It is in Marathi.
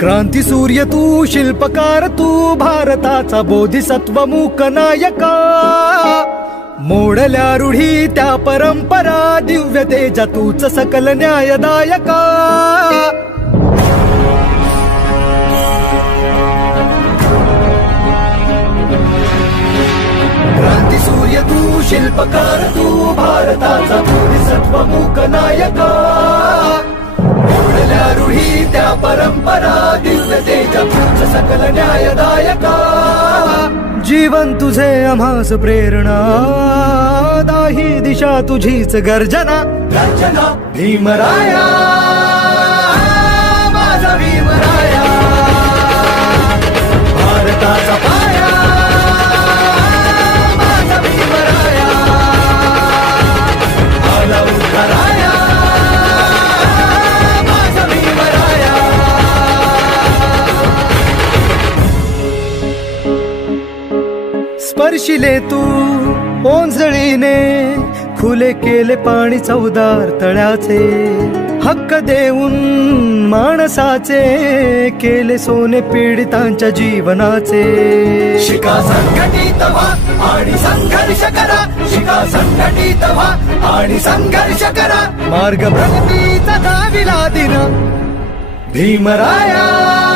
क्रांती सूर्य तू, शिल्पकार तू, भारताचा बोधिसत्व मूक नायका. मोडल्या रूढी त्या परंपरा, दिव्य तेजा तूच सकल न्यायदायका. क्रांती सूर्य तू, शिल्पकार तू, भारताचा बोधिसत्व मूक नायका. मोडल्या रूढी त्या परंपरा, दिव्य तेजा तूच सकल न्यायदायका. जीवन तुझे आम्हास प्रेरणा, दाही दिशा तुझीच गर्जना. गर्जना भीमराया, माझा भीमराया, भारताचा पाया, माझा भीमराया, आला उद्धाराया, माझा भीमराया. स्पर्शिले तू ओंजळीने, खुले केले पाणी चौदार तळ्याचे. हक्क देऊन माणसाचे, केले सोने पीडितांच्या जीवनाचे. शिका संघटित व्हा आणि संघर्ष करा, शिका संघटित व्हा आणि संघर्ष करा. मार्ग प्रगतीचा धाविला दिन भीमराया.